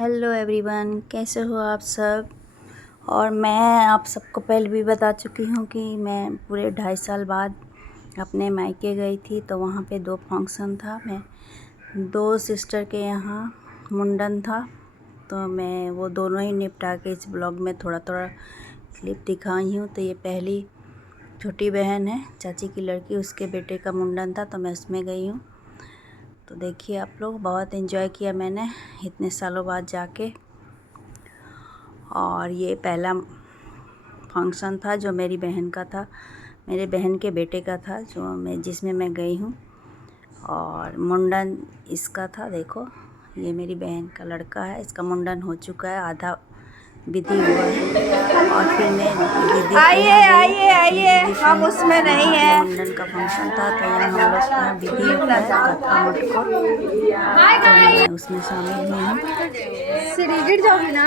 Hello everyone, कैसे हो आप सब। और मैं आप सबको पहले भी बता चुकी हूँ कि मैं पूरे 2.5 साल बाद अपने मायके गई थी। तो वहाँ पे 2 फंक्शन था। मैं 2 सिस्टर के यहाँ मुंडन था, तो मैं वो दोनों ही निपटा के इस ब्लॉग में थोड़ा थोड़ा क्लिप दिखाई हूँ। तो ये पहली छोटी बहन है, चाची की लड़की, उसके बेटे का मुंडन था, तो मैं उसमें गई हूँ। तो देखिए आप लोग, बहुत एंजॉय किया मैंने इतने सालों बाद जाके। और ये पहला फंक्शन था जो मेरी बहन का था, मेरे बहन के बेटे का था, जिसमें मैं गई हूँ। और मुंडन इसका था। देखो, ये मेरी बहन का लड़का है, इसका मुंडन हो चुका है, आधा विधि हुआ है। और फिर मैं दीदी आइए हम उसमें नहीं है। मुंडन का फंक्शन था, तो यहाँ हम लोग यहाँ विधि होता है कथा मटको, तो मैं उसमें शामिल हुई हूँ। गिर जाओगी ना।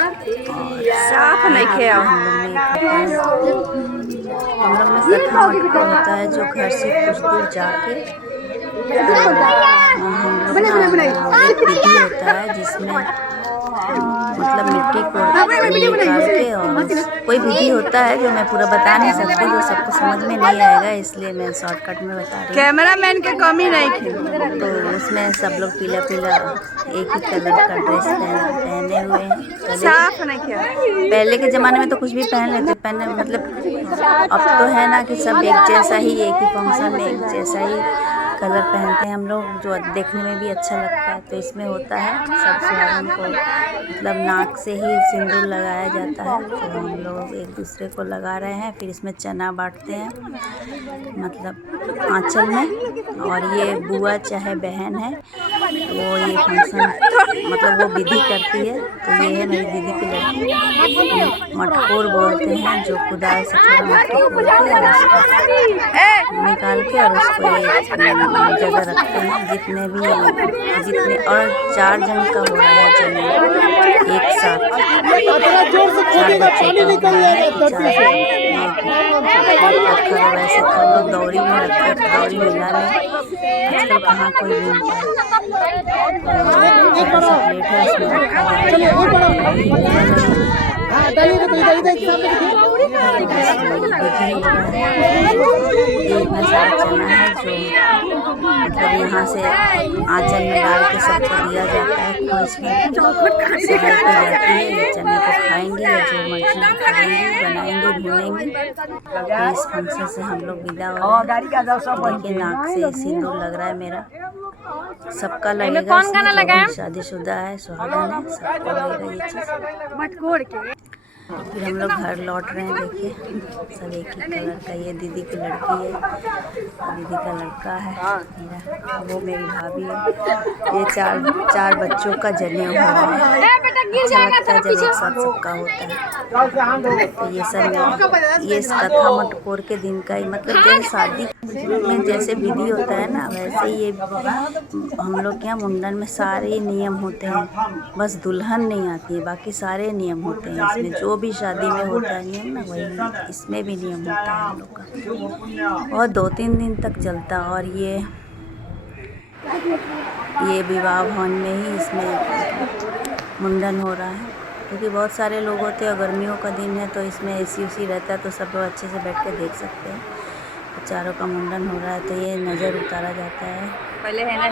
साफ नहीं किया। हम लोग में कथा मटको होता है, जो घर से कुछ दूर जाके हम लोग एक विधि होता है जिसमें मतलब मिट्टी को निकाल के, और कोई विधि होता है जो मैं पूरा बता नहीं सकती, जो सबको समझ में नहीं आएगा, इसलिए मैं शॉर्टकट में बता रही हूँ। कैमरामैन के कमी नहीं थी। तो उसमें सब लोग पीला पीला एक ही कलर का ड्रेस पहने हुए हैं। साफ नहीं किया। पहले के ज़माने में तो कुछ भी पहन लेते, पहने मतलब अब तो है ना कि सब एक जैसा ही, एक ही फंक्शन में एक जैसा ही कलर पहनते हैं हम लोग, जो देखने में भी अच्छा लगता है। तो इसमें होता है सब सुहागन को मतलब नाक से ही सिंदूर लगाया जाता है, तो हम लोग एक दूसरे को लगा रहे हैं। फिर इसमें चना बांटते हैं मतलब आंचल में। और ये बुआ चाहे बहन है, वो ये फंक्शन मतलब वो विधि करती है। तो ये है मेरी दीदी की लड़की, मटकोर बोलते हैं, जो कुदाल से थोड़ा मिट्टी खोल के और उसको निकाल के और उसको एक जगह रखते हैं। जितने और 4 जन का हो रहा है जन्म एक साथ, 4 बच्चों का वैसे तो लोग दौरी में रखते हैं, दौरी मेला में आजकल कहाँ कोई घूमता है। छोटा सा प्लेट है, उसमें रखा चना है, जो मतलब यहाँ से आंचल में डाल के सबको दिया जाता है। खोज में सगाई की जाती है। ये चने को खाएंगे या जो मर्जी करेंगे, बनाएंगे, भूनेंगे। तो इस फंक्शन से हम लोग विदा हो रहे हैं। देखिए, नाक से सिंदूर लग रहा है मेरा, सबका लगेगा। कौन गाना लगाया? शादीशुदा है, सुहागन है, सबको लगेगा ये चीज़। मटकोर के फिर हम लोग घर लौट रहे हैं। देखिए, सब एक ही कलर का। ये दीदी की लड़की है, दीदी का लड़का है मेरा, वो मेरी भाभी है। ये चार बच्चों का जनेऊ हो रहा है। अच्छा लगता है जब एक साथ सबका होता है। तो ये सब ये कथा मटकोर के दिन का ही मतलब जैसे शादी में जैसे विधि होता है ना, वैसे ही ये हम लोग के यहाँ मुंडन में सारे नियम होते हैं। बस दुल्हन नहीं आती है, बाकी सारे नियम होते हैं इसमें। जो भी शादी में होता है नियम ना, वही इसमें भी नियम होता है हम लोग का। और 2-3 दिन तक चलता। और ये विवाह भवन में ही इसमें मुंडन हो रहा है, क्योंकि बहुत सारे लोग होते हैं और गर्मियों का दिन है, तो इसमें एसी उसी रहता है, तो सब लोग अच्छे से बैठ के देख सकते हैं। तो चारों का मुंडन हो रहा है, तो ये नज़र उतारा जाता है पहले है ना।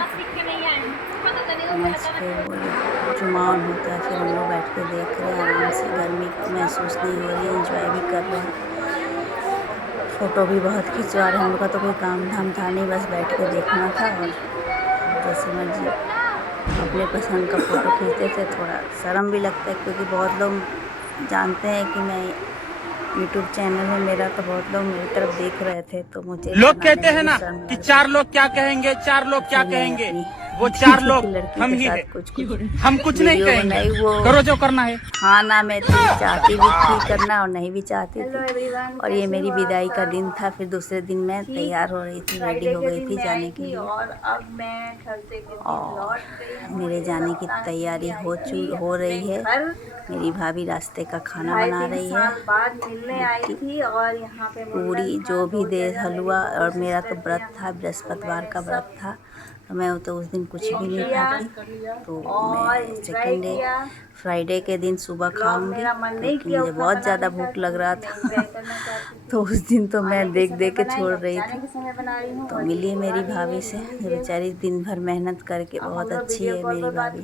चुमावन होता है, फिर हम लोग बैठ के देख रहे हैं आराम से। गर्मी महसूस नहीं हो रही है, एंजॉय भी कर रहे हैं। फ़ोटो भी बहुत खिंचवा रहे हैं। हम लोग का तो कोई काम धाम था नहीं, बस बैठ के देखना था और जैसे मर्जी अपने पसंद का फ़ोटो खींचते थे। थोड़ा शर्म भी लगता है, क्योंकि बहुत लोग जानते हैं कि मैं यूट्यूब चैनल है मेरा, तो बहुत लोग मेरी तरफ देख रहे थे। तो मुझे लोग कहते हैं ना कि 4 लोग क्या कहेंगे, 4 लोग क्या कहेंगे, वो 4 लोग हम ही हैं। हम कुछ नहीं कहेंगे, करो जो करना है। हाँ ना, मैं तो चाहती भी थी करना और नहीं भी चाहती थी। और ये मेरी विदाई का दिन था। फिर दूसरे दिन मैं तैयार हो रही थी, रेडी हो गई थी जाने के लिए। और मेरे जाने की तैयारी हो रही है। मेरी भाभी रास्ते का खाना बना रही है, पूरी जो भी दे हलवा। और मेरा तो व्रत था, बृहस्पतिवार का व्रत था, तो मैं तो उस दिन कुछ भी नहीं खाती। तो मैं सेकेंड डे फ्राइडे के दिन सुबह खाऊंगी, क्योंकि मुझे बहुत ज़्यादा भूख लग रहा था। तो उस दिन तो मैं देख देख के छोड़ रही थी। तो मिली मेरी भाभी से, जो बेचारी दिन भर मेहनत करके, बहुत अच्छी है मेरी भाभी,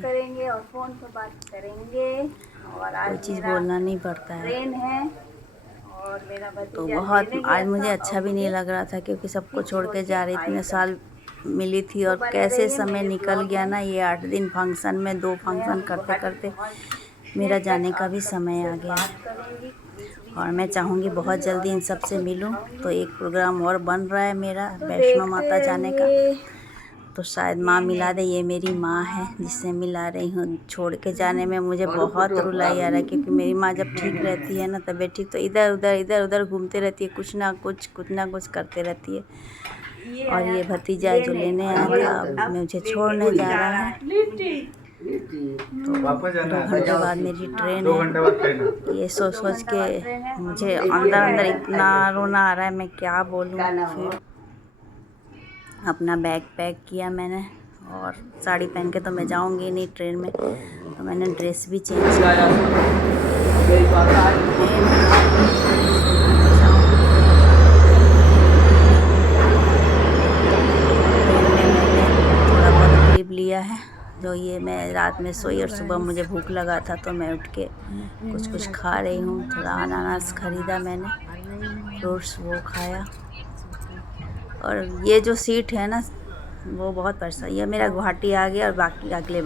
कोई चीज़ बोलना नहीं पड़ता है। तो बहुत आज मुझे अच्छा भी नहीं लग रहा था, क्योंकि सबको छोड़ के जा रही थी, इतने साल मिली थी, और कैसे समय निकल गया ना। ये 8 दिन फंक्शन में 2 फंक्शन करते करते मेरा जाने का भी समय आ गया। और मैं चाहूँगी बहुत जल्दी इन सब से मिलूँ। तो एक प्रोग्राम और बन रहा है मेरा वैष्णो माता जाने का, तो शायद माँ मिला दे। ये मेरी माँ है जिससे मिला रही हूँ। छोड़ के जाने में मुझे बहुत रुलाई आ रहा है, क्योंकि मेरी माँ जब ठीक रहती है ना, तबीयत ठीक, तो इधर उधर घूमते रहती है, कुछ ना कुछ करते रहती है। और ये भतीजा जो लेने आया था, अब मुझे छोड़ने जा रहा है। तो 2 घंटे बाद मेरी ट्रेन है। ये सोच के मुझे अंदर इतना रोना आ रहा है, मैं क्या बोलूँ। फिर अपना बैग पैक किया मैंने, और साड़ी पहन के तो मैं जाऊंगी नहीं ट्रेन में, तो मैंने ड्रेस भी चेंज किया। थोड़ा बहुत क्लिप लिया है, जो ये मैं रात में सोई और सुबह मुझे भूख लगा था, तो मैं उठ के कुछ खा रही हूँ। थोड़ा अनानास खरीदा मैंने, फ्रूट्स वो खाया। और ये जो सीट है ना, वो बहुत परेशान, ये मेरा गुवाहाटी आ गया, और बाकी अगले